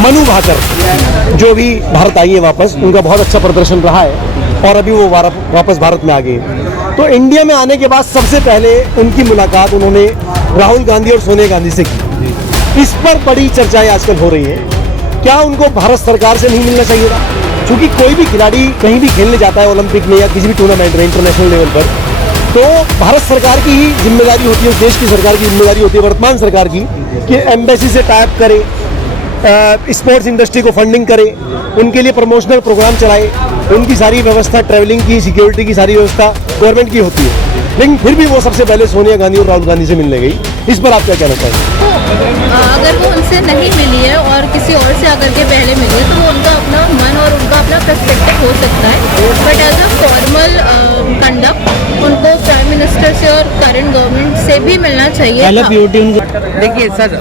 मनु भाकर जो भी भारत आई है वापस, उनका बहुत अच्छा प्रदर्शन रहा है और अभी वो वापस भारत में आ गए। तो इंडिया में आने के बाद सबसे पहले उनकी मुलाकात उन्होंने राहुल गांधी और सोनिया गांधी से की। इस पर बड़ी चर्चाएं आजकल हो रही हैं। क्या उनको भारत सरकार से नहीं मिलना चाहिए था? क्योंकि कोई भी खिलाड़ी कहीं भी खेलने जाता है ओलंपिक में या किसी भी टूर्नामेंट में इंटरनेशनल लेवल पर, तो भारत सरकार की ही जिम्मेदारी होती है, उस देश की सरकार की जिम्मेदारी होती है, वर्तमान सरकार की, कि एम्बेसी से टाइप करे, स्पोर्ट्स इंडस्ट्री को फंडिंग करे, उनके लिए प्रमोशनल प्रोग्राम चलाए, उनकी सारी व्यवस्था, ट्रैवलिंग की, सिक्योरिटी की सारी व्यवस्था गवर्नमेंट की होती है। लेकिन फिर भी वो सबसे पहले सोनिया गांधी और राहुल गांधी से मिलने गई। इस पर आप क्या कहना चाहेंगे? तो अगर वो उनसे नहीं मिली है और किसी और से आकर के पहले मिली है, तो वो उनका अपना मन और उनका अपना पर्सपेक्टिव हो सकता है, but as a formal conduct उनको प्राइम मिनिस्टर से और करंट गवर्नमेंट से भी मिलना चाहिए था। देखिए सर,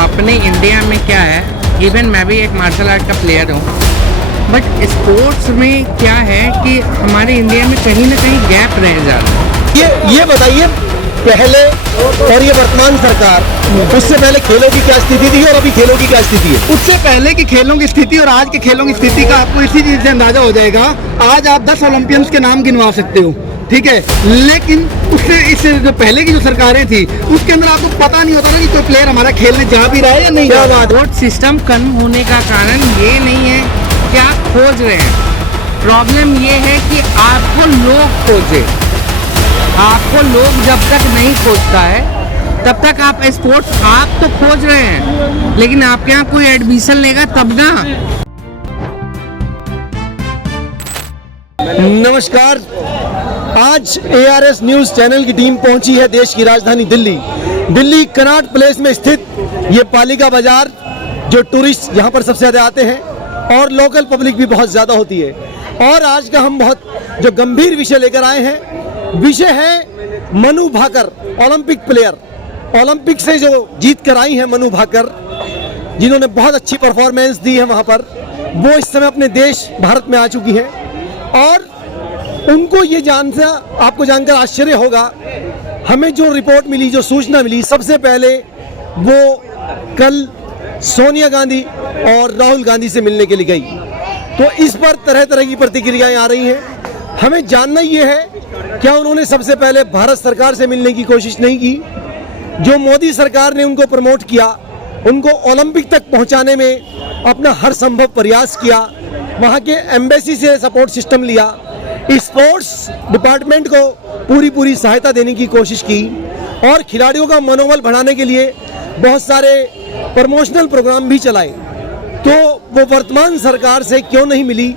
अपने इंडिया में क्या है, इवन मैं भी एक मार्शल आर्ट का प्लेयर हूँ, बट स्पोर्ट्स में क्या है कि हमारे इंडिया में कहीं ना कहीं गैप रह जा रहा है। ये बताइए, पहले और ये वर्तमान सरकार, उससे पहले खेलों की क्या स्थिति थी और अभी खेलों की क्या स्थिति है? उससे पहले की खेलों की स्थिति और आज के खेलों की स्थिति का आपको इसी चीज से अंदाजा हो जाएगा। आज आप 10 ओलंपियंस के नाम गिनवा सकते हो, ठीक है, लेकिन इससे जो पहले की जो सरकारें थी उसके अंदर आपको पता नहीं होता ना कि कोई प्लेयर हमारा खेलने जा भी रहा है या नहीं जा रहा। स्पोर्ट सिस्टम कम होने का कारण ये नहीं है कि आप खोज रहे हैं, प्रॉब्लम ये है कि आपको लोग खोजे। आपको लोग जब तक नहीं खोजता है तब तक आप स्पोर्ट्स आप तो खोज रहे हैं, लेकिन आपके यहाँ कोई एडमिशन लेगा तब ना। नमस्कार, आज ARS न्यूज चैनल की टीम पहुंची है देश की राजधानी दिल्ली कनॉट प्लेस में स्थित ये पालिका बाजार, जो टूरिस्ट यहाँ पर सबसे ज़्यादा आते हैं और लोकल पब्लिक भी बहुत ज़्यादा होती है। और आज का हम बहुत जो गंभीर विषय लेकर आए हैं, विषय है Manu Bhaker, Olympic player, Olympic से जो जीत कर आई हैं मनु भाकर, जिन्होंने बहुत अच्छी परफॉर्मेंस दी है वहाँ पर। वो इस समय अपने देश भारत में आ चुकी हैं और उनको ये आपको जानकर आश्चर्य होगा, हमें जो रिपोर्ट मिली, जो सूचना मिली, सबसे पहले वो कल सोनिया गांधी और राहुल गांधी से मिलने के लिए गई। तो इस पर तरह तरह की प्रतिक्रियाएं आ रही हैं। हमें जानना ये है, क्या उन्होंने सबसे पहले भारत सरकार से मिलने की कोशिश नहीं की? जो मोदी सरकार ने उनको प्रमोट किया, उनको ओलंपिक तक पहुंचाने में अपना हर संभव प्रयास किया, वहां के एम्बेसी से सपोर्ट सिस्टम लिया, स्पोर्ट्स डिपार्टमेंट को पूरी सहायता देने की कोशिश की और खिलाड़ियों का मनोबल बढ़ाने के लिए बहुत सारे प्रमोशनल प्रोग्राम भी चलाए। तो वो वर्तमान सरकार से क्यों नहीं मिली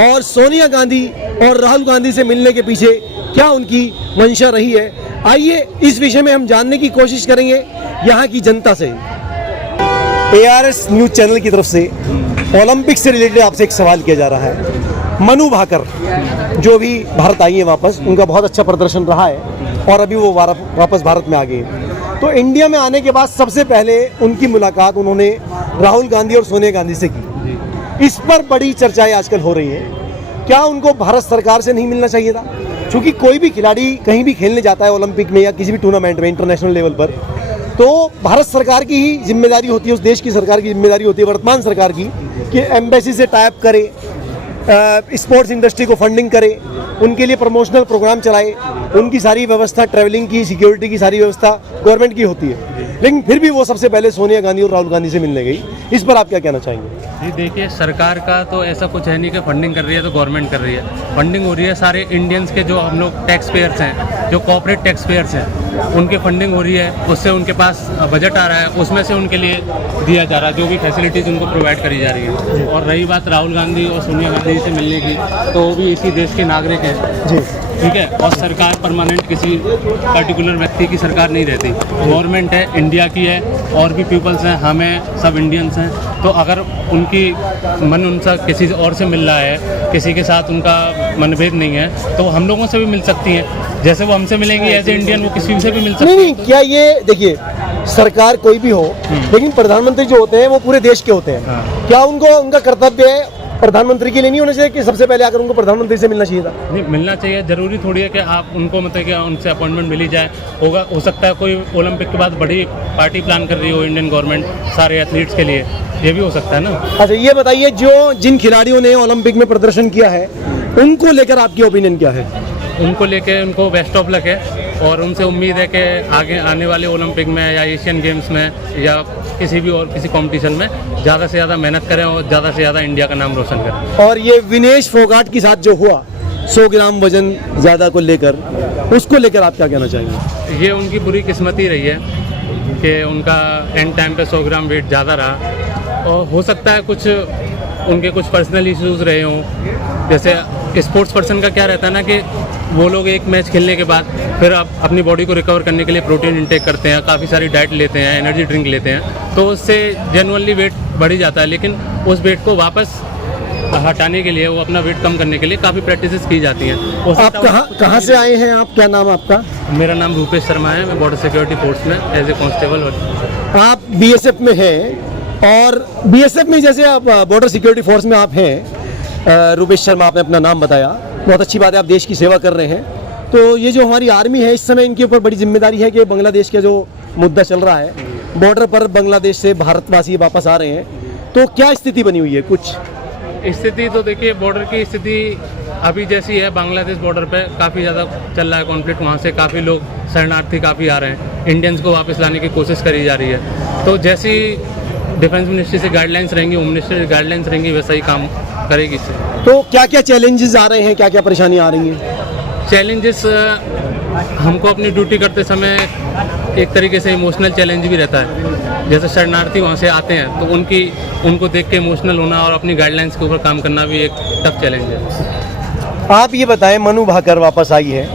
और सोनिया गांधी और राहुल गांधी से मिलने के पीछे क्या उनकी मंशा रही है? आइए इस विषय में हम जानने की कोशिश करेंगे यहाँ की जनता से। ARS न्यूज चैनल की तरफ से ओलंपिक से रिलेटेड आपसे एक सवाल किया जा रहा है। मनु भाकर जो भी भारत आई है वापस, उनका बहुत अच्छा प्रदर्शन रहा है और अभी वो वापस भारत में आ गए। तो इंडिया में आने के बाद सबसे पहले उनकी मुलाकात उन्होंने राहुल गांधी और सोनिया गांधी से की। इस पर बड़ी चर्चाएं आजकल हो रही हैं। क्या उनको भारत सरकार से नहीं मिलना चाहिए था? क्योंकि कोई भी खिलाड़ी कहीं भी खेलने जाता है ओलंपिक में या किसी भी टूर्नामेंट में इंटरनेशनल लेवल पर, तो भारत सरकार की ही जिम्मेदारी होती है, उस देश की सरकार की जिम्मेदारी होती है, वर्तमान सरकार की, कि एम्बेसी से टाइप करे, स्पोर्ट्स इंडस्ट्री को फंडिंग करे, उनके लिए प्रमोशनल प्रोग्राम चलाए, उनकी सारी व्यवस्था, ट्रैवलिंग की, सिक्योरिटी की सारी व्यवस्था गवर्नमेंट की होती है। लेकिन फिर भी वो सबसे पहले सोनिया गांधी और राहुल गांधी से मिलने गई। इस पर आप क्या कहना चाहेंगे? जी देखिए, सरकार का तो ऐसा कुछ है नहीं कि फंडिंग कर रही है तो गवर्नमेंट कर रही है। फंडिंग हो रही है सारे इंडियंस के, जो हम लोग टैक्स पेयर्स हैं, जो कॉर्पोरेट टैक्स पेयर्स हैं, उनकी फंडिंग हो रही है। उससे उनके पास बजट आ रहा है, उसमें से उनके लिए दिया जा रहा है, जो भी फैसिलिटीज़ उनको प्रोवाइड करी जा रही है। और रही बात राहुल गांधी और सोनिया गांधी से मिलने की, तो वो भी इसी देश के नागरिक हैं जी, ठीक है। और सरकार परमानेंट किसी पर्टिकुलर व्यक्ति की सरकार नहीं रहती, गवर्नमेंट है, इंडिया की है, और भी पीपल्स हैं, हमें सब इंडियंस हैं। तो अगर उनकी मन उनसे किसी और से मिल रहा है, किसी के साथ उनका मनभेद नहीं है, तो हम लोगों से भी मिल सकती हैं। जैसे वो हमसे मिलेंगी एज ए इंडियन, वो किसी से भी मिल सकती है। नहीं, क्या ये देखिए, सरकार कोई भी हो, लेकिन प्रधानमंत्री जो होते हैं वो पूरे देश के होते हैं। क्या उनका कर्तव्य है प्रधानमंत्री के लिए नहीं होना चाहिए कि सबसे पहले आकर उनको प्रधानमंत्री से मिलना चाहिए था? नहीं, मिलना चाहिए, ज़रूरी थोड़ी है कि आप उनको मतलब कि उनसे अपॉइंटमेंट मिली जाए। हो सकता है कोई ओलंपिक के बाद बड़ी पार्टी प्लान कर रही हो इंडियन गवर्नमेंट सारे एथलीट्स के लिए, ये भी हो सकता है ना। अच्छा ये बताइए, जो जिन खिलाड़ियों ने ओलंपिक में प्रदर्शन किया है उनको लेकर आपकी ओपिनियन क्या है? उनको लेके उनको बेस्ट ऑफ लक है और उनसे उम्मीद है कि आगे आने वाले ओलंपिक में या एशियन गेम्स में या किसी भी और किसी कंपटीशन में ज़्यादा से ज़्यादा मेहनत करें और ज़्यादा से ज़्यादा इंडिया का नाम रोशन करें। और ये विनेश फोगाट के साथ जो हुआ 100 ग्राम वजन ज़्यादा को लेकर, उसको लेकर आप क्या कहना चाहेंगे? ये उनकी बुरी किस्मत ही रही है कि उनका एंड टाइम पे 100 ग्राम वेट ज़्यादा रहा और हो सकता है कुछ उनके कुछ पर्सनल इश्यूज़ रहे हों। जैसे स्पोर्ट्स पर्सन का क्या रहता है ना कि वो लोग एक मैच खेलने के बाद फिर आप अपनी बॉडी को रिकवर करने के लिए प्रोटीन इंटेक करते हैं, काफ़ी सारी डाइट लेते हैं, एनर्जी ड्रिंक लेते हैं, तो उससे जेनुअनली वेट बढ़ ही जाता है। लेकिन उस वेट को वापस हटाने के लिए, वो अपना वेट कम करने के लिए काफ़ी प्रैक्टिसेस की जाती हैं। आप कहाँ से आए हैं? आप क्या नाम है आपका? मेरा नाम रूपेश शर्मा है, मैं बॉर्डर सिक्योरिटी फोर्स में एज ए कांस्टेबल। आप बीएसएफ में हैं और बीएसएफ में जैसे आप बॉर्डर सिक्योरिटी फोर्स में आप हैं, रूपेश शर्मा आपने अपना नाम बताया, बहुत अच्छी बात है, आप देश की सेवा कर रहे हैं। तो ये जो हमारी आर्मी है इस समय इनके ऊपर बड़ी जिम्मेदारी है कि बांग्लादेश का जो मुद्दा चल रहा है, बॉर्डर पर बांग्लादेश से भारतवासी वापस आ रहे हैं, तो क्या स्थिति बनी हुई है? कुछ स्थिति तो देखिए, बॉर्डर की स्थिति अभी जैसी है, बांग्लादेश बॉर्डर पे काफ़ी ज़्यादा चल रहा है कॉन्फ्लिक्ट, वहाँ से काफ़ी लोग शरणार्थी काफ़ी आ रहे हैं, इंडियंस को वापस लाने की कोशिश करी जा रही है। तो जैसी डिफेंस मिनिस्ट्री से गाइडलाइंस रहेंगी, होम मिनिस्ट्री से गाइडलाइंस रहेंगी, वैसा ही काम करेगी। तो क्या क्या चैलेंजेस आ रहे हैं, क्या क्या परेशानी आ रही हैं? चैलेंजेस हमको अपनी ड्यूटी करते समय एक तरीके से इमोशनल चैलेंज भी रहता है। जैसे शरणार्थी वहाँ से आते हैं तो उनको देख के इमोशनल होना और अपनी गाइडलाइंस के ऊपर काम करना भी एक टफ चैलेंज है। आप ये बताएं, मनु भाकर वापस आई है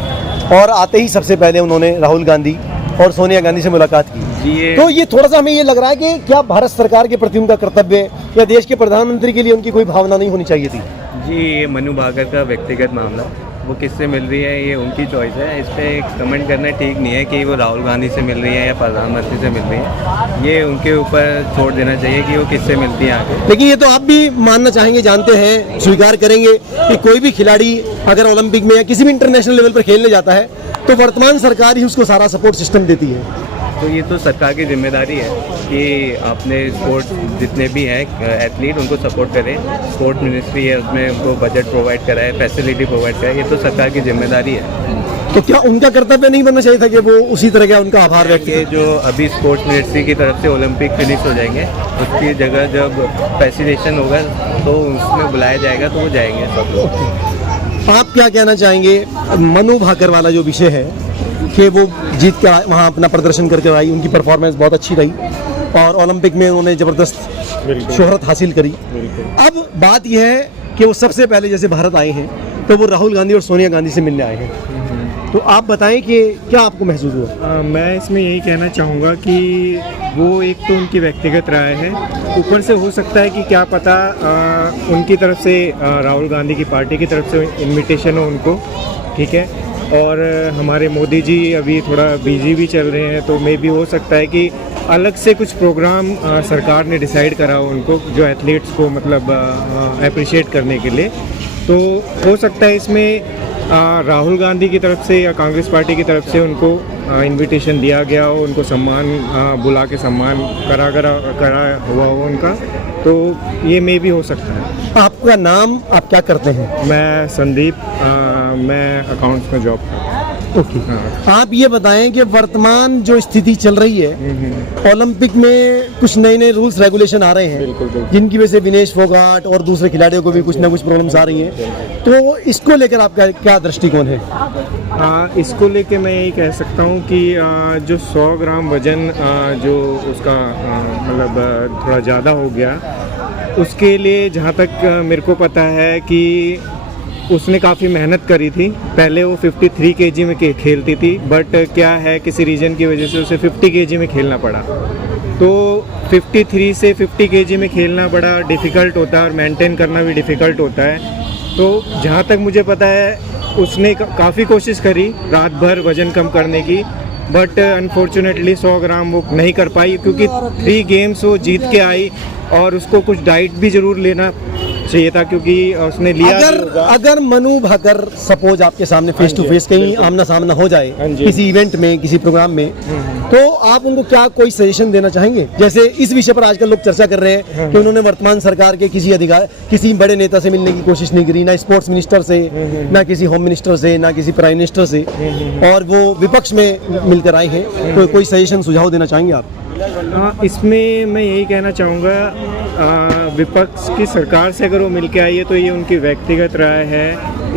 और आते ही सबसे पहले उन्होंने राहुल गांधी और सोनिया गांधी से मुलाकात की। तो ये थोड़ा सा हमें ये लग रहा है कि क्या भारत सरकार के प्रति उनका कर्तव्य या देश के प्रधानमंत्री के लिए उनकी कोई भावना नहीं होनी चाहिए थी? जी, ये मनु भाकर का व्यक्तिगत मामला, वो किससे मिल रही है ये उनकी चॉइस है। इस पर कमेंट करना ठीक नहीं है कि वो राहुल गांधी से मिल रही है या प्रधानमंत्री से मिल रही है, ये उनके ऊपर छोड़ देना चाहिए कि वो किससे मिलती है आगे। लेकिन ये तो आप भी मानना चाहेंगे, जानते हैं, स्वीकार करेंगे कि कोई भी खिलाड़ी अगर ओलंपिक में या किसी भी इंटरनेशनल लेवल पर खेलने जाता है तो वर्तमान सरकार ही उसको सारा सपोर्ट सिस्टम देती है। तो ये तो सरकार की जिम्मेदारी है कि अपने स्पोर्ट्स जितने भी हैं एथलीट उनको सपोर्ट करें। स्पोर्ट मिनिस्ट्री है, उसमें उनको बजट प्रोवाइड कराए, फैसिलिटी प्रोवाइड कराए, ये तो सरकार की जिम्मेदारी है। तो क्या उनका कर्तव्य नहीं बनना चाहिए था कि वो उसी तरह का उनका आभार व्यक्त ये जो अभी स्पोर्ट्स मिनिस्ट्री की तरफ से ओलंपिक फिनिश हो जाएंगे, उसकी जगह जब फैसिलिटेशन होगा तो उसमें बुलाया जाएगा तो वो जाएंगे सब लोग। आप क्या कहना चाहेंगे? मनु भाकर वाला जो विषय है कि वो जीत के वहाँ अपना प्रदर्शन करके आई, उनकी परफॉर्मेंस बहुत अच्छी रही और ओलंपिक में उन्होंने ज़बरदस्त शोहरत हासिल करी। अब बात यह है कि वो सबसे पहले जैसे भारत आए हैं तो वो राहुल गांधी और सोनिया गांधी से मिलने आए हैं, तो आप बताएं कि क्या आपको महसूस हुआ? मैं इसमें यही कहना चाहूँगा कि वो एक तो उनकी व्यक्तिगत राय है, ऊपर से हो सकता है कि क्या पता उनकी तरफ से राहुल गांधी की पार्टी की तरफ से इनविटेशन हो उनको, ठीक है। और हमारे मोदी जी अभी थोड़ा बिजी भी चल रहे हैं, तो मे भी हो सकता है कि अलग से कुछ प्रोग्राम सरकार ने डिसाइड करा हो उनको, जो एथलीट्स को मतलब अप्रिशिएट करने के लिए। तो हो सकता है इसमें राहुल गांधी की तरफ से या कांग्रेस पार्टी की तरफ से उनको इनविटेशन दिया गया हो, उनको सम्मान बुला के सम्मान करा हुआ हो उनका, तो ये मे भी हो सकता है। आपका नाम, आप क्या करते हैं? मैं संदीप, मैं अकाउंट्स में जॉब करता हूँ। ओके। आप ये बताएं कि वर्तमान जो स्थिति चल रही है, ओलंपिक में कुछ नए नए रूल्स रेगुलेशन आ रहे हैं जिनकी वजह से विनेश फोगाट और दूसरे खिलाड़ियों को भी कुछ ना कुछ प्रॉब्लम्स आ रही हैं, तो इसको लेकर आपका क्या दृष्टिकोण है? इसको लेके मैं यही कह सकता हूँ कि जो 100 ग्राम वजन जो उसका मतलब थोड़ा ज़्यादा हो गया, उसके लिए जहाँ तक मेरे को पता है कि उसने काफ़ी मेहनत करी थी। पहले वो 53 केजी में खेलती थी, बट क्या है किसी रीज़न की वजह से उसे 50 केजी में खेलना पड़ा। तो 53 से 50 केजी में खेलना बड़ा डिफ़िकल्ट होता है और मेंटेन करना भी डिफ़िकल्ट होता है। तो जहाँ तक मुझे पता है उसने काफ़ी कोशिश करी रात भर वज़न कम करने की, बट अनफॉर्चुनेटली 100 ग्राम वो नहीं कर पाई, क्योंकि 3 गेम्स वो जीत के आई और उसको कुछ डाइट भी ज़रूर लेना चाहिए था, क्योंकि उसने लिया भी होगा। अगर मनु भाकर सपोज आपके सामने फेस टू फेस कहीं आमना सामना हो हाँ जाए जी। किसी इवेंट में, किसी प्रोग्राम में, तो आप उनको क्या कोई सजेशन देना चाहेंगे? जैसे इस विषय पर आजकल लोग चर्चा कर रहे हैं कि उन्होंने वर्तमान सरकार के किसी बड़े नेता से मिलने की कोशिश नहीं करी, ना स्पोर्ट्स मिनिस्टर से, ना किसी होम मिनिस्टर से, ना किसी प्राइम मिनिस्टर से, और वो विपक्ष में मिलकर आए हैं। तो कोई सजेशन सुझाव देना चाहेंगे आप? इसमें मैं यही कहना चाहूँगा, विपक्ष की सरकार से अगर वो मिल के आई है तो ये उनकी व्यक्तिगत राय है,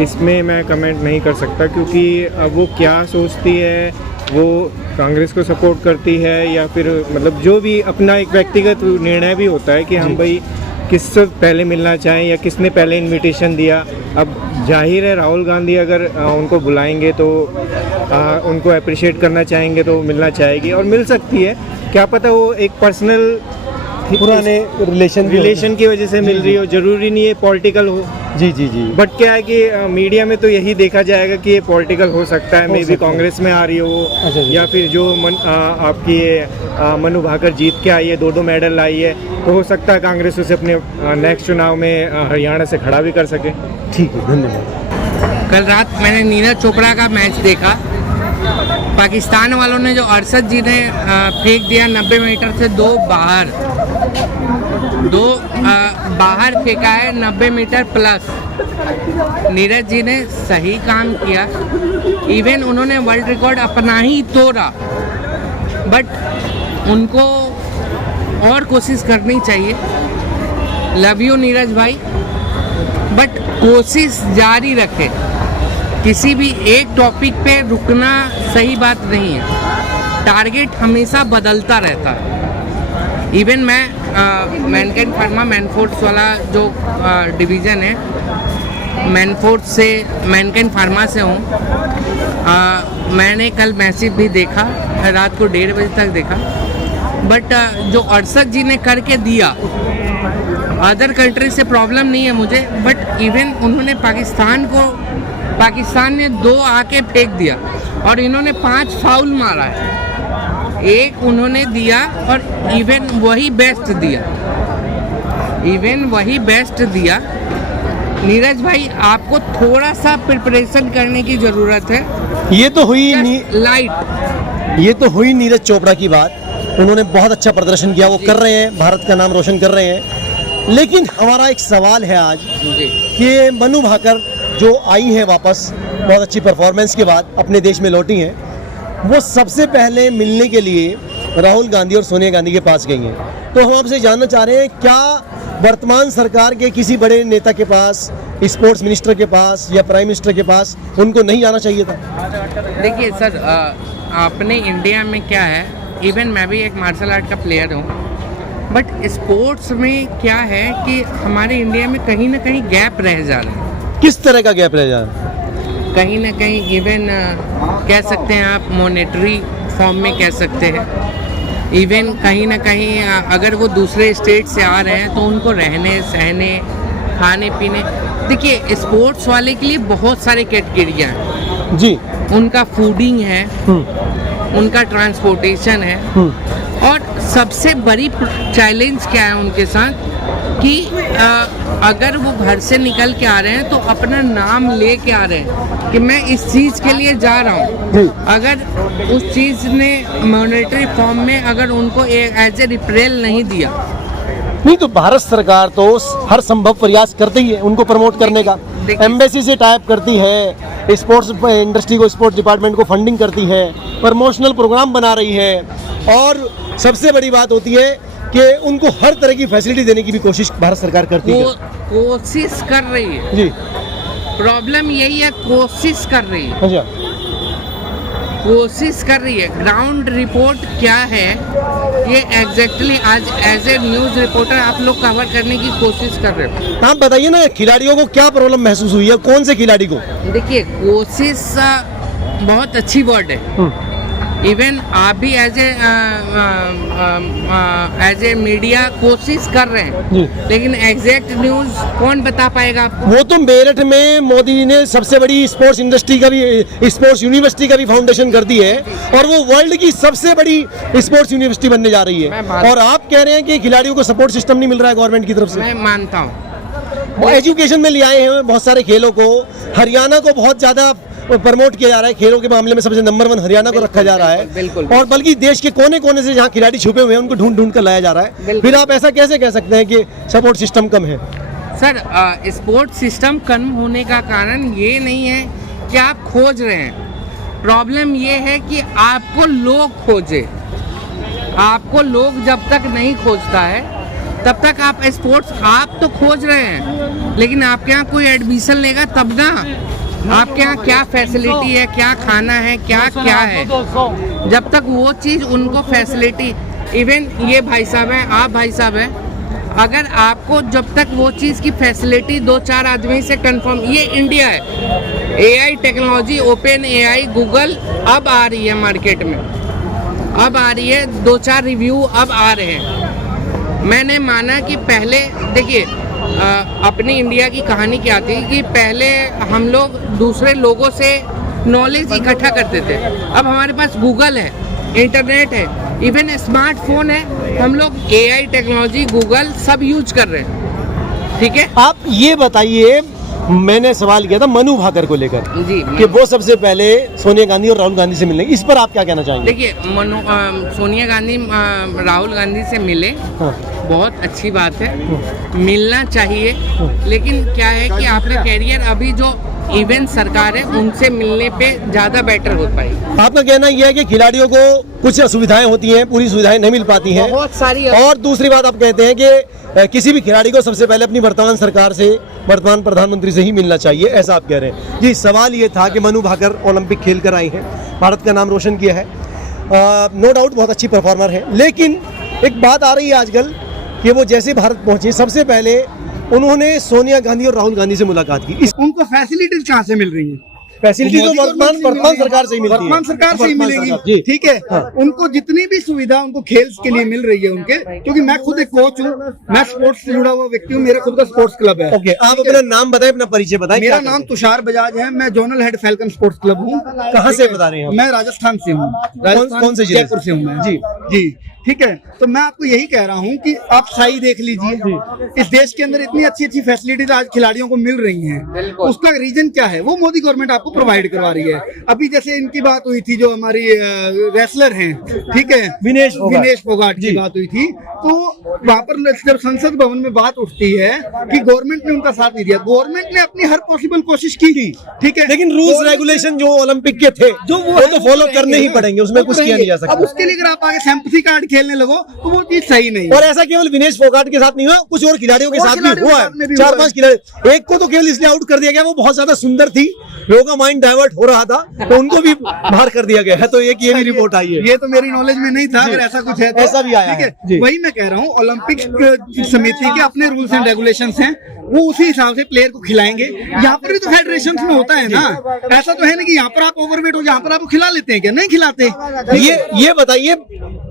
इसमें मैं कमेंट नहीं कर सकता, क्योंकि अब वो क्या सोचती है, वो कांग्रेस को सपोर्ट करती है या फिर मतलब जो भी अपना एक व्यक्तिगत निर्णय भी होता है कि हम भाई किससे पहले मिलना चाहें या किसने पहले इनविटेशन दिया। अब जाहिर है राहुल गांधी अगर उनको बुलाएंगे तो उनको अप्रिशिएट करना चाहेंगे तो मिलना चाहेगी और मिल सकती है, क्या पता वो एक पर्सनल पुराने रिलेशन की वजह से मिल रही हो, जरूरी नहीं है पॉलिटिकल हो। जी जी जी। बट क्या है कि मीडिया में तो यही देखा जाएगा कि ये पॉलिटिकल हो सकता है, मे बी कांग्रेस में आ रही हो अच्छा। या फिर जो आपकी ये मनु भाकर जीत के आई है, 2 मेडल लाई है, तो हो सकता है कांग्रेस उसे अपने नेक्स्ट चुनाव में हरियाणा से खड़ा भी कर सके। ठीक है, धन्यवाद। कल रात मैंने नीरज चोपड़ा का मैच देखा। पाकिस्तान वालों ने जो अरशद जी ने फेंक दिया 90 मीटर से बाहर फेंका है 90 मीटर प्लस। नीरज जी ने सही काम किया, इवन उन्होंने वर्ल्ड रिकॉर्ड अपना ही तोड़ा, बट उनको और कोशिश करनी चाहिए। लव यू नीरज भाई, बट कोशिश जारी रखें। किसी भी एक टॉपिक पे रुकना सही बात नहीं है, टारगेट हमेशा बदलता रहता है। इवन मैं मैनकाइंड फार्मा मैनफोर्स वाला जो डिवीज़न है, मैनकाइंड फार्मा से हूँ। मैंने कल मैसेज भी देखा, रात को 1:30 बजे तक देखा, बट जो अरशद जी ने करके दिया, अदर कंट्री से प्रॉब्लम नहीं है मुझे, बट इवन उन्होंने पाकिस्तान ने 2 आके फेंक दिया और इन्होंने 5 फाउल मारा है, 1 उन्होंने दिया और इवन वही बेस्ट दिया। नीरज भाई, आपको थोड़ा सा प्रिपरेशन करने की ज़रूरत है। ये तो हुई नीरज चोपड़ा की बात, उन्होंने बहुत अच्छा प्रदर्शन किया, वो कर रहे हैं, भारत का नाम रोशन कर रहे हैं। लेकिन हमारा एक सवाल है आज कि मनु भाकर जो आई है वापस बहुत अच्छी परफॉर्मेंस के बाद अपने देश में लौटी हैं, वो सबसे पहले मिलने के लिए राहुल गांधी और सोनिया गांधी के पास गई हैं। तो हम आपसे जानना चाह रहे हैं, क्या वर्तमान सरकार के किसी बड़े नेता के पास, स्पोर्ट्स मिनिस्टर के पास या प्राइम मिनिस्टर के पास उनको नहीं जाना चाहिए था? देखिए सर, अपने इंडिया में क्या है, इवन मैं भी एक मार्शल आर्ट का प्लेयर हूँ, बट स्पोर्ट्स में क्या है कि हमारे इंडिया में कहीं ना कहीं गैप रह जा रहा है। किस तरह का गैप रह जा रहा है? कहीं ना कहीं इवन कह सकते हैं आप, मॉनेटरी फॉर्म में कह सकते हैं, इवन कहीं ना कहीं अगर वो दूसरे स्टेट से आ रहे हैं तो उनको रहने सहने खाने पीने, देखिए स्पोर्ट्स वाले के लिए बहुत सारे कैटेगरियाँ हैं जी। उनका फूडिंग है, उनका ट्रांसपोर्टेशन है, और सबसे बड़ी चैलेंज क्या है उनके साथ कि अगर वो घर से निकल के आ रहे हैं तो अपना नाम ले के आ रहे हैं कि मैं इस चीज़ के लिए जा रहा हूँ। अगर उस चीज़ ने मॉनेटरी फॉर्म में अगर उनको एज ए रिप्रेल नहीं दिया, नहीं तो भारत सरकार तो हर संभव प्रयास करती है उनको प्रमोट करने का, एम्बेसी से टाइप करती है, स्पोर्ट्स इंडस्ट्री को, स्पोर्ट्स डिपार्टमेंट को फंडिंग करती है, प्रमोशनल प्रोग्राम बना रही है, और सबसे बड़ी बात होती है कि उनको हर तरह की फैसिलिटी देने की भी कोशिश भारत सरकार करती है। कोशिश कर रही है जी। प्रॉब्लम यही है, कोशिश कर रही है, अच्छा, कोशिश कर रही है। ग्राउंड रिपोर्ट क्या है ये एग्जैक्टली आज एज ए न्यूज़ रिपोर्टर आप लोग कवर करने की कोशिश कर रहे हो। आप बताइए ना, खिलाड़ियों को क्या प्रॉब्लम महसूस हुई है, कौन से खिलाड़ी को? देखिए, कोशिश बहुत अच्छी वर्ड है। इवन आप भी एज ए मीडिया कोशिश कर रहे हैं, लेकिन एग्जैक्ट न्यूज़ कौन बता पाएगा आपको? वो तो मेरठ में मोदी जी ने सबसे बड़ी स्पोर्ट्स इंडस्ट्री का भी, स्पोर्ट्स यूनिवर्सिटी का भी फाउंडेशन कर दी है, और वो वर्ल्ड की सबसे बड़ी स्पोर्ट्स यूनिवर्सिटी बनने जा रही है, और आप कह रहे हैं कि खिलाड़ियों को सपोर्ट सिस्टम नहीं मिल रहा है गवर्नमेंट की तरफ से। मैं मानता हूँ, वो एजुकेशन में ले आए हैं बहुत सारे खेलों को। हरियाणा को बहुत ज़्यादा प्रमोट किया जा रहा है खेलों के मामले में, सबसे नंबर 1 हरियाणा को रखा जा रहा है। बिल्कुल। और बल्कि देश के कोने कोने से जहाँ खिलाड़ी छुपे हुए हैं उनको ढूंढ ढूंढ कर लाया जा रहा है। फिर आप ऐसा कैसे कह सकते हैं कि सपोर्ट सिस्टम कम है? सर, स्पोर्ट सिस्टम कम होने का कारण ये नहीं है कि आप खोज रहे हैं, प्रॉब्लम ये है कि आपको लोग खोजे। आपको लोग जब तक नहीं खोजता है तब तक आप स्पोर्ट्स आप तो खोज रहे हैं, लेकिन आपके यहाँ कोई एडमिशन लेगा तब ना। आपके यहाँ क्या फैसिलिटी है, क्या खाना है, क्या क्या है, जब तक वो चीज़ उनको फैसिलिटी, इवन ये भाई साहब हैं, आप भाई साहब हैं, अगर आपको जब तक वो चीज़ की फैसिलिटी 2-4 आदमी से कंफर्म, ये इंडिया है, AI technology, open AI, Google अब आ रही है मार्केट में, अब आ रही है, 2-4 रिव्यू अब आ रहे हैं। मैंने माना कि पहले देखिए अपनी इंडिया की कहानी क्या थी कि पहले हम लोग दूसरे लोगों से नॉलेज इकट्ठा करते थे। अब हमारे पास गूगल है, इंटरनेट है, इवन स्मार्टफोन है, हम लोग एआई टेक्नोलॉजी, गूगल सब यूज कर रहे हैं। ठीक है, आप ये बताइए, मैंने सवाल किया था मनु भाकर को लेकर जी, कि वो सबसे पहले सोनिया गांधी और राहुल गांधी से मिलने, इस पर आप क्या कहना चाहेंगे? देखिए सोनिया गांधी राहुल गांधी से मिले, हाँ। बहुत अच्छी बात है, मिलना चाहिए, लेकिन क्या है कि आपका कैरियर अभी जो इवेंट सरकार है उनसे मिलने पे ज़्यादा बेटर हो पाएगी। आपका कहना यह है कि खिलाड़ियों को कुछ असुविधाएं होती हैं, पूरी सुविधाएं नहीं मिल पाती हैं, बहुत सारी। और दूसरी बात आप कहते हैं कि किसी भी खिलाड़ी को सबसे पहले अपनी वर्तमान सरकार से, वर्तमान प्रधानमंत्री से ही मिलना चाहिए, ऐसा आप कह रहे हैं। जी, सवाल ये था कि मनु भाकर ओलंपिक खेल कर आई हैं, भारत का नाम रोशन किया है, नो डाउट बहुत अच्छी परफॉर्मर है, लेकिन एक बात आ रही है आजकल कि वो जैसे भारत पहुंचे सबसे पहले उन्होंने सोनिया गांधी और राहुल गांधी से मुलाकात की। उनको फैसिलिटीज कहाँ से मिल रही है? फैसिलिटी तो वर्तमान सरकार से ही मिलती है, वर्तमान सरकार से ही मिलेगी। ठीक है, उनको जितनी भी सुविधा उनको खेल के लिए मिल रही है उनके, क्योंकि मैं खुद एक कोच हूँ, मैं स्पोर्ट्स से जुड़ा हुआ व्यक्ति हूँ, मेरा खुद का स्पोर्ट्स क्लब है। ओके, आप अपना नाम बताएं, अपना परिचय बताएं। मेरा नाम तुषार बजाज है, मैं zonal head falcon sports club हूँ। कहाँ से बता रहे हैं? मैं राजस्थान से हूँ। कौन से जिले? जयपुर से हूँ मैं। जी जी, ठीक है, तो मैं आपको यही कह रहा हूँ कि आप सही देख लीजिए, इस देश के अंदर इतनी अच्छी अच्छी फैसिलिटीज आज खिलाड़ियों को मिल रही हैं, उसका रीजन क्या है? वो मोदी गवर्नमेंट आपको प्रोवाइड करवा रही है। अभी जैसे इनकी बात हुई थी, जो हमारी रेसलर हैं, ठीक है, विनेश फोगाट की बात हुई थी, तो वहाँ पर जब संसद भवन में बात उठती है कि गवर्नमेंट ने उनका साथ नहीं दिया, गवर्नमेंट ने अपनी हर पॉसिबल कोशिश की, ठीक है, लेकिन रूल्स रेगुलेशन जो ओलंपिक के थे जो वो तो फॉलो करने ही पड़ेंगे, उसमें कुछ किया नहीं जा सकता। अब उसके लिए अगर आप आगे सिंपैथी कार्ड खेलने लगो तो वो चीज सही नहीं है। और ऐसा केवल विनेश फोगाट के साथ नहीं हुआ, कुछ और खिलाड़ियों के साथ भी हुआ है। 4-5 खिलाड़ी, एक को तो केवल इसलिए आउट कर दिया गया, वो बहुत ज्यादा सुंदर थी, लोगों का माइंड डाइवर्ट हो रहा था, तो उनको भी बाहर कर दिया गया है। तो ये भी रिपोर्ट आई है, ये तो मेरी नॉलेज में नहीं था, अगर ऐसा कुछ है तो ऐसा भी आया है। वही मैं कह रहा हूँ, ओलंपिक समिति के अपने रूल्स एंड रेगुलेशंस हैं, वो उसी हिसाब से प्लेयर को खिलाएंगे। यहाँ पर भी तो फेडरेशन में होता है ना, ऐसा तो है ना कि यहाँ पर आप ओवरवेट हो, यहाँ पर आपको खिला लेते हैं क्या? नहीं खिलाते। ये बताइए,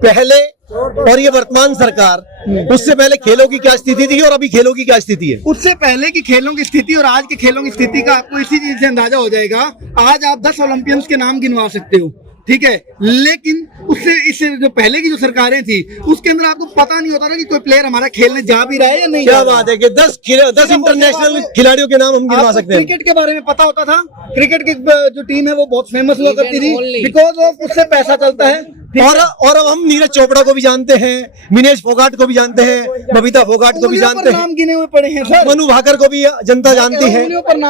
पहले और ये वर्तमान सरकार, उससे पहले खेलों की क्या स्थिति थी और अभी खेलों की क्या स्थिति है? उससे पहले की खेलों की स्थिति और आज के खेलों की स्थिति का आपको इसी चीज से अंदाजा हो जाएगा। आज आप 10 ओलंपियंस के नाम गिनवा सकते हो, ठीक है, लेकिन इससे जो पहले की जो सरकारें थी उसके अंदर आपको पता नहीं होता था कि कोई प्लेयर हमारा खेलने जा भी रहा है या नहीं। क्या बात है कि 10 इंटरनेशनल खिलाड़ियों के नाम हम गिनवा सकते हैं। क्रिकेट के बारे में पता होता था, क्रिकेट की जो टीम है वो बहुत फेमस हुआ करती थी, बिकॉज ऑफ उससे पैसा चलता है। और अब हम नीरज चोपड़ा को भी जानते हैं, विनेश फोगाट को भी जानते हैं, बबीता फोगाट को भी जानते हैं, नाम गिने हुए पड़े हैं सर, मनु भाकर को भी जनता जानती है।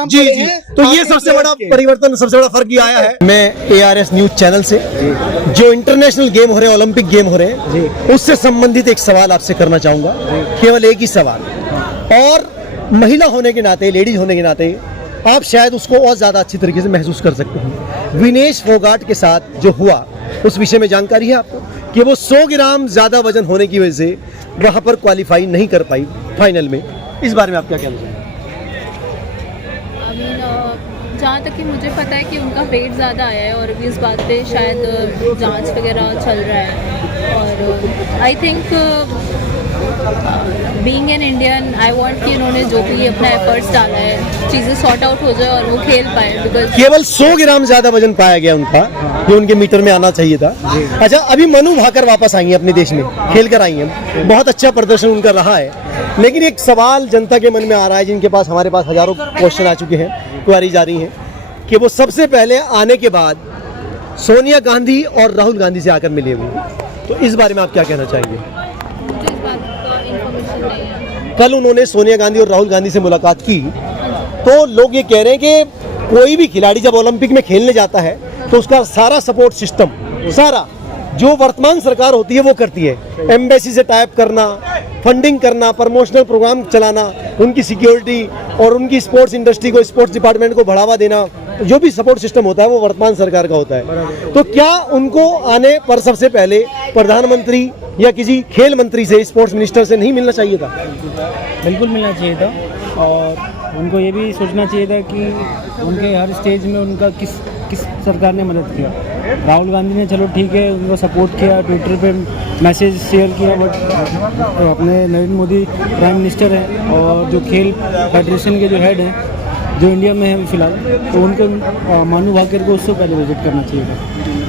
जी जी, तो ये सबसे बड़ा परिवर्तन, सबसे बड़ा फर्क ये आया है। मैं ARS न्यूज चैनल से जो इंटरनेशनल गेम हो रहे हैं, ओलंपिक गेम हो रहे हैं, उससे संबंधित एक सवाल आपसे करना चाहूंगा, केवल एक ही सवाल, और महिला होने के नाते, लेडीज होने के नाते आप शायद उसको और ज्यादा अच्छी तरीके से महसूस कर सकते हैं। विनेश फोगाट के साथ जो हुआ उस विषय में जानकारी है आपको कि वो 100 ग्राम ज्यादा वजन होने की वजह से वहां पर क्वालिफाई नहीं कर पाई फाइनल में, इस बारे में आप क्या कहना चाहेंगे? जहाँ तक कि मुझे पता है कि उनका वेट ज़्यादा आया है और इस बात पे शायद जांच वगैरह चल रहा है, और I think being an Indian I want कि इन्होंने जो भी अपना एफर्ट्स डाला है चीज़ें सॉर्ट आउट हो जाए और वो खेल पाए, बिकॉज केवल 100 ग्राम ज्यादा वजन पाया गया उनका, जो उनके मीटर में आना चाहिए था। अच्छा, अभी मनु भाकर वापस आई हैं अपने देश में, खेल कर आई हैं, बहुत अच्छा प्रदर्शन उनका रहा है, लेकिन एक सवाल जनता के मन में आ रहा है, जिनके पास हमारे पास हजारों क्वेश्चन आ चुके हैं, क्वेरी जा रही हैं, कि वो सबसे पहले आने के बाद सोनिया गांधी और राहुल गांधी से आकर मिले हुए, तो इस बारे में आप क्या कहना चाहेंगे? मुझे इस बात का इन्फॉर्मेशन नहीं है। कल उन्होंने सोनिया गांधी और राहुल गांधी से मुलाकात की, तो लोग ये कह रहे हैं कि कोई भी खिलाड़ी जब ओलंपिक में खेलने जाता है तो उसका सारा सपोर्ट सिस्टम, सारा जो वर्तमान सरकार होती है वो करती है, एम्बेसी से टाइप करना, फंडिंग करना, प्रमोशनल प्रोग्राम चलाना, उनकी सिक्योरिटी और उनकी स्पोर्ट्स इंडस्ट्री को, स्पोर्ट्स डिपार्टमेंट को बढ़ावा देना, जो भी सपोर्ट सिस्टम होता है वो वर्तमान सरकार का होता है। तो क्या उनको आने पर सबसे पहले प्रधानमंत्री या किसी खेल मंत्री से, स्पोर्ट्स मिनिस्टर से नहीं मिलना चाहिए था? बिल्कुल मिलना चाहिए था, और उनको ये भी सोचना चाहिए था कि उनके हर स्टेज में उनका किस सरकार ने मदद किया। राहुल गांधी ने चलो ठीक है उनको सपोर्ट किया, ट्विटर पे मैसेज शेयर किया, बट अपने नरेंद्र मोदी प्राइम मिनिस्टर हैं और जो खेल फेडरेशन के जो हेड हैं जो इंडिया में है फिलहाल, तो उनको मनु भाकर को उससे पहले विजिट करना चाहिए था,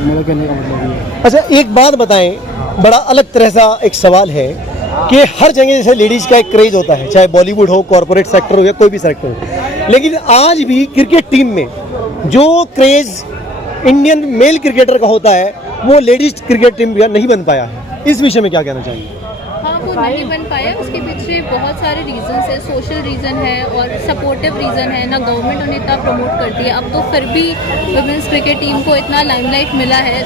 मेरा कहने का मतलब ये है। अच्छा, एक बात बताएं, बड़ा अलग तरह सा एक सवाल है कि हर जगह जैसे लेडीज़ का एक क्रेज होता है, चाहे बॉलीवुड हो, कॉर्पोरेट सेक्टर हो या कोई भी सेक्टर हो, लेकिन आज भी क्रिकेट टीम में जो क्रेज इंडियन मेल क्रिकेटर का होता है वो लेडीज क्रिकेट टीम नहीं बन पाया है। इस विषय में क्या कहना चाहिए? हाँ, वो नहीं बन पाया, उसके पीछे बहुत सारे रीजंस है, सोशल रीज़न है और सपोर्टिव रीज़न है ना, गवर्नमेंट उन्हें इतना प्रमोट करती है। अब तो फिर भी वुमेंस क्रिकेट टीम को इतना लाइमलाइट मिला है,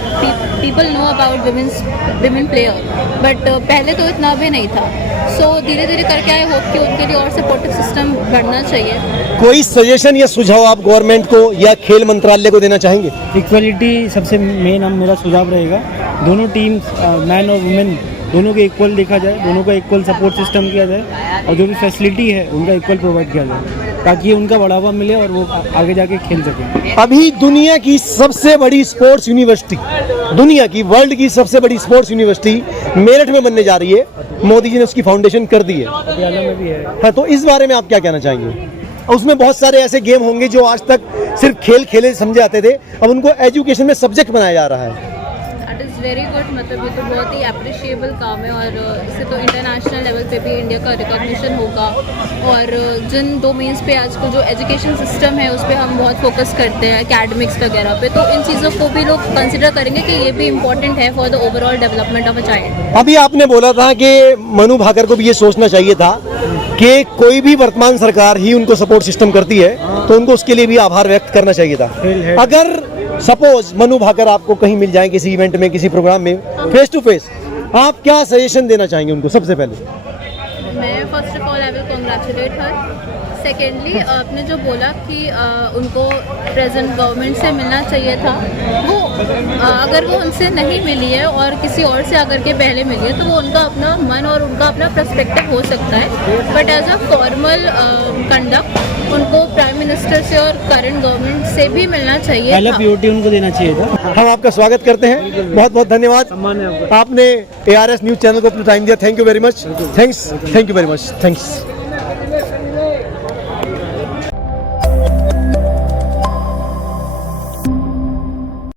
people know about women player, but पहले तो इतना भी नहीं था। सो धीरे धीरे करके आई होप कि उनके लिए और सपोर्टिव सिस्टम बढ़ना चाहिए। कोई सजेशन या सुझाव आप गवर्नमेंट को या खेल मंत्रालय को देना चाहेंगे? इक्वलिटी सबसे मेन मेरा सुझाव रहेगा, दोनों टीम मैन और वुमेन दोनों को इक्वल देखा जाए, दोनों का इक्वल सपोर्ट सिस्टम किया जाए और जो भी फैसिलिटी है उनका इक्वल प्रोवाइड किया जाए, ताकि उनका बढ़ावा मिले और वो आगे जाके खेल सकें। अभी दुनिया की सबसे बड़ी स्पोर्ट्स यूनिवर्सिटी, दुनिया की वर्ल्ड की सबसे बड़ी स्पोर्ट्स यूनिवर्सिटी मेरठ में बनने जा रही है, मोदी जी ने उसकी फाउंडेशन कर दी है। पटियाला में भी है। हाँ, तो इस बारे में आप क्या कहना चाहेंगे? उसमें बहुत सारे ऐसे गेम होंगे जो आज तक सिर्फ खेल खेले समझे जाते थे, अब उनको एजुकेशन में सब्जेक्ट बनाया जा रहा है। दैट इज़ वेरी गुड, मतलब ये तो बहुत ही अप्रिशिएबल काम है और इससे तो इंटरनेशनल लेवल पे भी इंडिया का रिकॉग्निशन होगा। और जिन डोमेन्स पे आजकल जो एजुकेशन सिस्टम है उस पर हम बहुत फोकस करते हैं, एकेडमिक्स वगैरह पे, तो इन चीज़ों को भी लोग कंसिडर करेंगे कि ये भी इम्पोर्टेंट है for the overall development of a child. अभी आपने बोला था कि मनु भाकर को भी ये सोचना चाहिए था कि कोई भी वर्तमान सरकार ही उनको सपोर्ट सिस्टम करती है, तो उनको उसके लिए भी आभार व्यक्त करना चाहिए था। अगर सपोज मनु भाकर आपको कहीं मिल जाए किसी इवेंट में, किसी प्रोग्राम में, फेस टू फेस, आप क्या सजेशन देना चाहेंगे उनको? सबसे पहले मैं first of all I will congratulate her. Secondly आपने जो बोला कि उनको प्रेजेंट गवर्नमेंट से मिलना चाहिए था, वो अगर वो उनसे नहीं मिली है और किसी और से आकर के पहले मिली है तो वो उनका अपना मन और उनका अपना पर्सपेक्टिव हो सकता है, but as a formal conduct उनको प्राइम मिनिस्टर से और करंट गवर्नमेंट से भी मिलना चाहिए पहला था। पीओटी उनको देना चाहिए था। हम आपका स्वागत करते हैं, बहुत बहुत धन्यवाद। सम्मान है आपका। आपने ARS न्यूज़ चैनल को अपना टाइम दिया, thank you very much. Thanks, thank you very much, thanks.